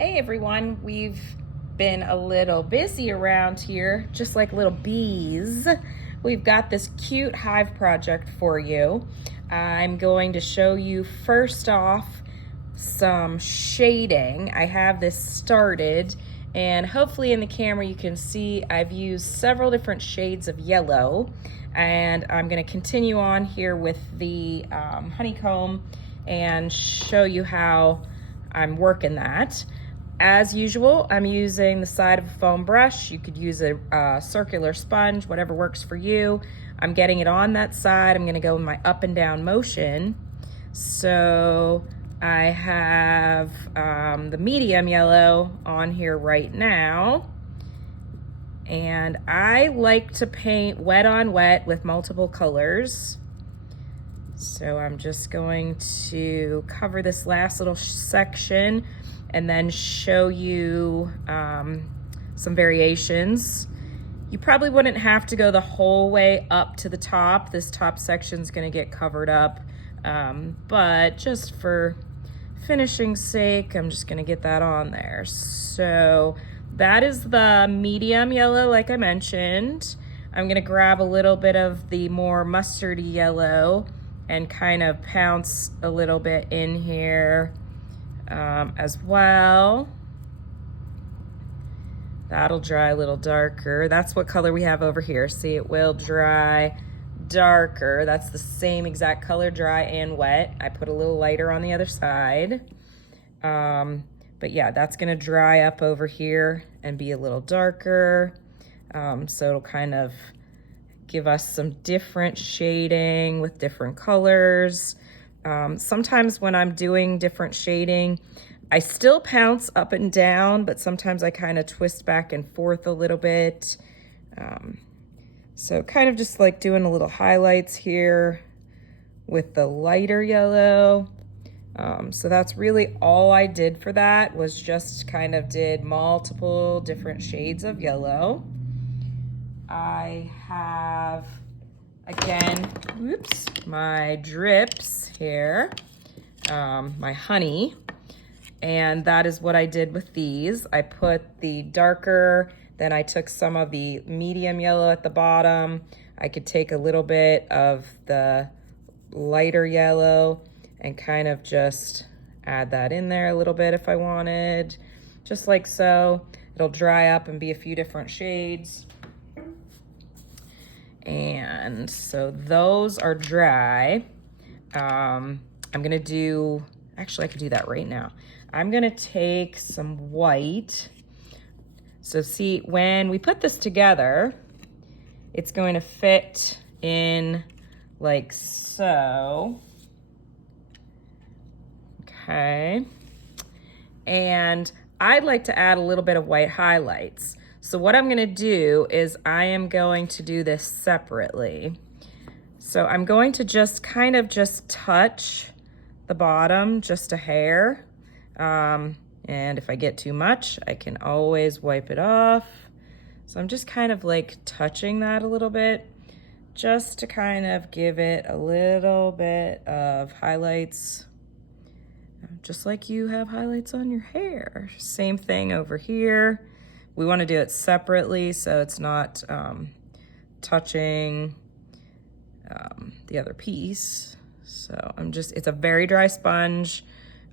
Hey everyone, we've been a little busy around here, just like little bees. We've got this cute hive project for you. I'm going to show you first off some shading. I have this started, and hopefully in the camera you can see I've used several different shades of yellow, and I'm going to continue on here with the honeycomb and show you how I'm working that. As usual, I'm using the side of a foam brush. You could use a circular sponge, whatever works for you. I'm getting it on that side. I'm gonna go in my up and down motion. So I have the medium yellow on here right now. And I like to paint wet on wet with multiple colors. So I'm just going to cover this last little section and then show you some variations. You probably wouldn't have to go the whole way up to the top. This top section's gonna get covered up, but just for finishing's sake, I'm just gonna get that on there. So that is the medium yellow, like I mentioned. I'm gonna grab a little bit of the more mustardy yellow and kind of pounce a little bit in here as well. That'll dry a little darker. That's what color we have over here. See, it will dry darker. That's the same exact color, dry and wet. I put a little lighter on the other side. But yeah, that's gonna dry up over here and be a little darker. So it'll kind of give us some different shading with different colors. Sometimes when I'm doing different shading, I still pounce up and down, but sometimes I kind of twist back and forth a little bit. So kind of just like doing a little highlights here with the lighter yellow. So that's really all I did for that, was just kind of did multiple different shades of yellow. I have, again, oops, my drips here, my honey, and that is what I did with these. I put the darker, then I took some of the medium yellow at the bottom. I could take a little bit of the lighter yellow and kind of just add that in there a little bit if I wanted, just like so. It'll dry up and be a few different shades. And so those are dry. I'm gonna do, actually I could do that right now. I'm gonna take some white. So see, when we put this together, it's going to fit in like so. Okay. And I'd like to add a little bit of white highlights. So what I'm gonna do is I am going to do this separately. So I'm going to just kind of just touch the bottom just a hair. And if I get too much, I can always wipe it off. So I'm just kind of like touching that a little bit, just to kind of give it a little bit of highlights, just like you have highlights on your hair. Same thing over here. We want to do it separately so it's not touching the other piece. So I'm just, it's a very dry sponge.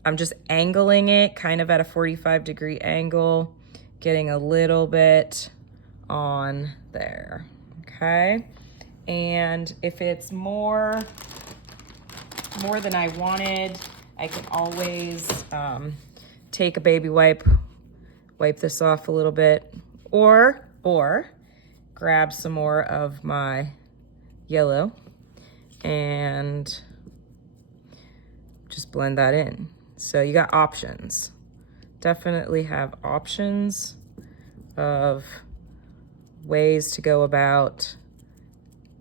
I'm just angling it kind of at a 45-degree angle, getting a little bit on there, okay? And if it's more than I wanted, I can always take a baby wipe this off a little bit, or grab some more of my yellow and just blend that in. So you got options. Definitely have options of ways to go about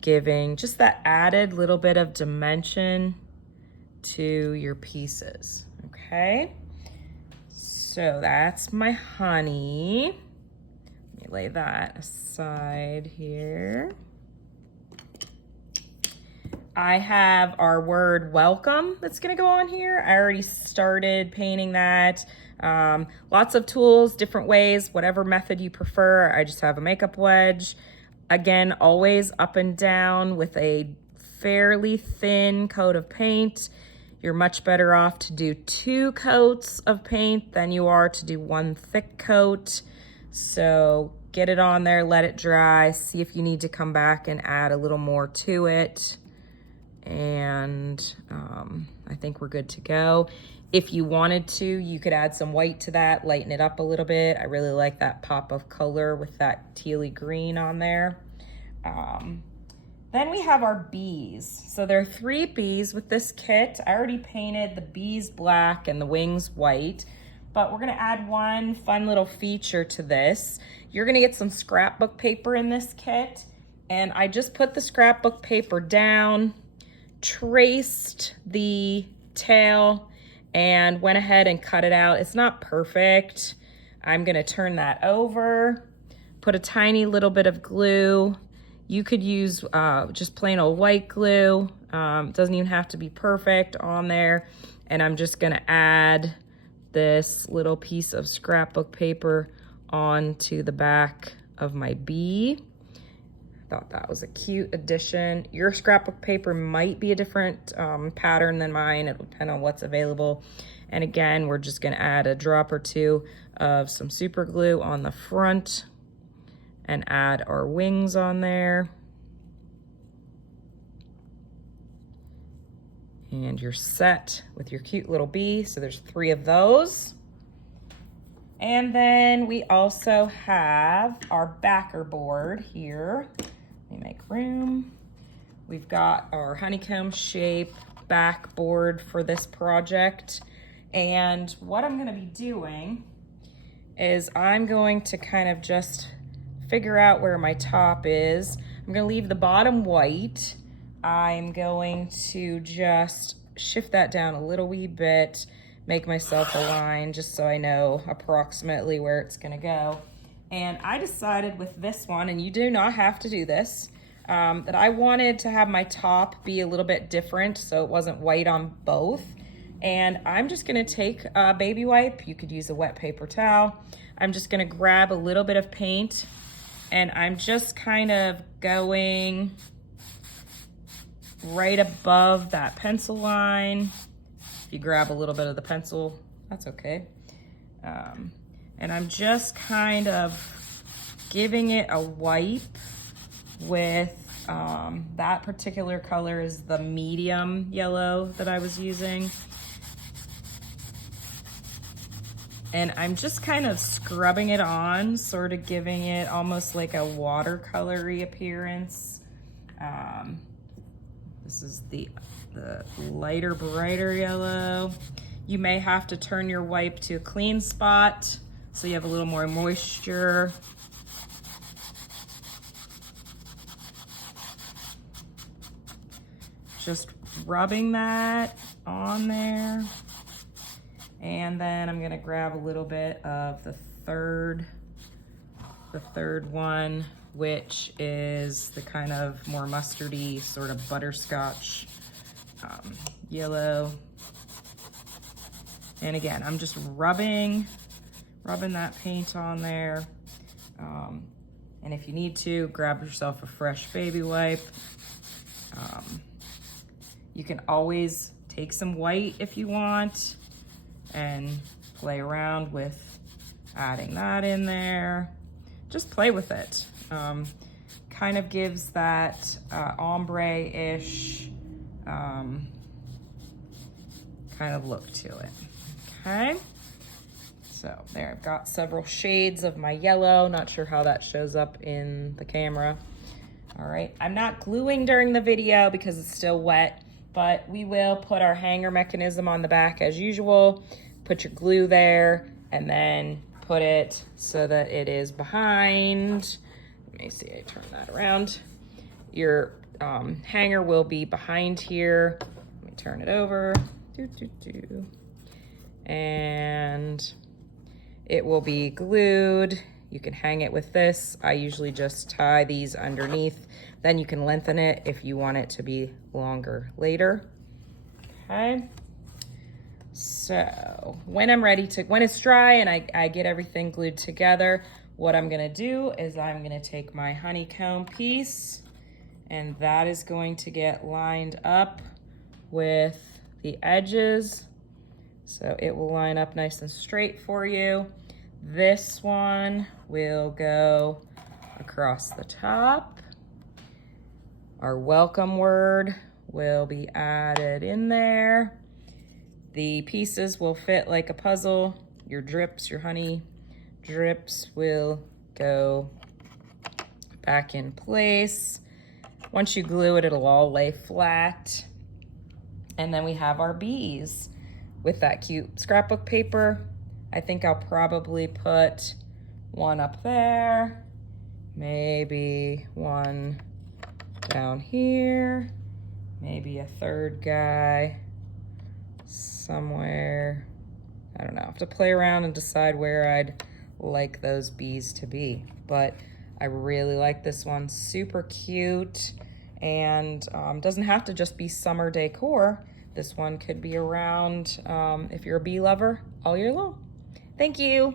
giving just that added little bit of dimension to your pieces, okay? So that's my honey. Let me lay that aside here. I have our word welcome that's gonna go on here. I already started painting that. Lots of tools, different ways, whatever method you prefer. I just have a makeup wedge. Again, always up and down with a fairly thin coat of paint. You're much better off to do 2 coats of paint than you are to do 1 thick coat. So get it on there, let it dry, see if you need to come back and add a little more to it. And I think we're good to go. If you wanted to, you could add some white to that, lighten it up a little bit. I really like that pop of color with that tealy green on there. Then we have our bees. So there are 3 bees with this kit. I already painted the bees black and the wings white, but we're gonna add one fun little feature to this. You're gonna get some scrapbook paper in this kit, and I just put the scrapbook paper down, traced the tail, and went ahead and cut it out. It's not perfect. I'm gonna turn that over, put a tiny little bit of glue. You could use just plain old white glue. It doesn't even have to be perfect on there. And I'm just gonna add this little piece of scrapbook paper onto the back of my bee. Thought that was a cute addition. Your scrapbook paper might be a different pattern than mine. It'll depend on what's available. And again, we're just gonna add a drop or 2 of some super glue on the front and add our wings on there. And you're set with your cute little bee. So there's 3 of those. And then we also have our backer board here. Let me make room. We've got our honeycomb shape backboard for this project. And what I'm gonna be doing is I'm going to kind of just figure out where my top is. I'm gonna leave the bottom white. I'm going to just shift that down a little wee bit, make myself a line just so I know approximately where it's gonna go. And I decided with this one, and you do not have to do this, that I wanted to have my top be a little bit different so it wasn't white on both. And I'm just gonna take a baby wipe. You could use a wet paper towel. I'm just gonna grab a little bit of paint, and I'm just kind of going right above that pencil line. If you grab a little bit of the pencil, that's okay. And I'm just kind of giving it a wipe with that particular color is the medium yellow that I was using. And I'm just kind of scrubbing it on, sort of giving it almost like a watercolory appearance. This is the lighter, brighter yellow. You may have to turn your wipe to a clean spot so you have a little more moisture. Just rubbing that on there. And then I'm gonna grab a little bit of the third one, which is the kind of more mustardy sort of butterscotch yellow. And again, I'm just rubbing that paint on there. And if you need to, grab yourself a fresh baby wipe. You can always take some white if you want and play around with adding that in there. Just play with it. Kind of gives that ombre-ish kind of look to it, okay? So there, I've got several shades of my yellow. Not sure how that shows up in the camera. All right, I'm not gluing during the video because it's still wet, but we will put our hanger mechanism on the back as usual. Put your glue there and then put it so that it is behind. Let me see, I turn that around. Your hanger will be behind here. Let me turn it over. And it will be glued You can hang it with this. I usually just tie these underneath. Then you can lengthen it if you want it to be longer later. Okay. So when it's dry and I get everything glued together, what I'm gonna do is I'm gonna take my honeycomb piece, and that is going to get lined up with the edges. So it will line up nice and straight for you. This one will go across the top. Our welcome word will be added in there. The pieces will fit like a puzzle. Your drips, your honey drips will go back in place. Once you glue it, it'll all lay flat. And then we have our bees with that cute scrapbook paper. I think I'll probably put one up there, maybe one down here, maybe a third guy somewhere. I don't know, I have to play around and decide where I'd like those bees to be, but I really like this one. Super cute, and doesn't have to just be summer decor. This one could be around, if you're a bee lover, all year long. Thank you.